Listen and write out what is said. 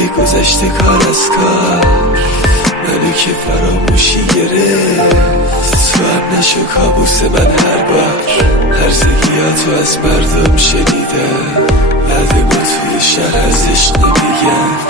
دیگه گذشته کار از کار، منو که فراموشی گرفت. تو هم نشو کابوس من هر بار، هرزگیاتو از مردم شنیدم، بعد ما توی شهر ازش نمیگم.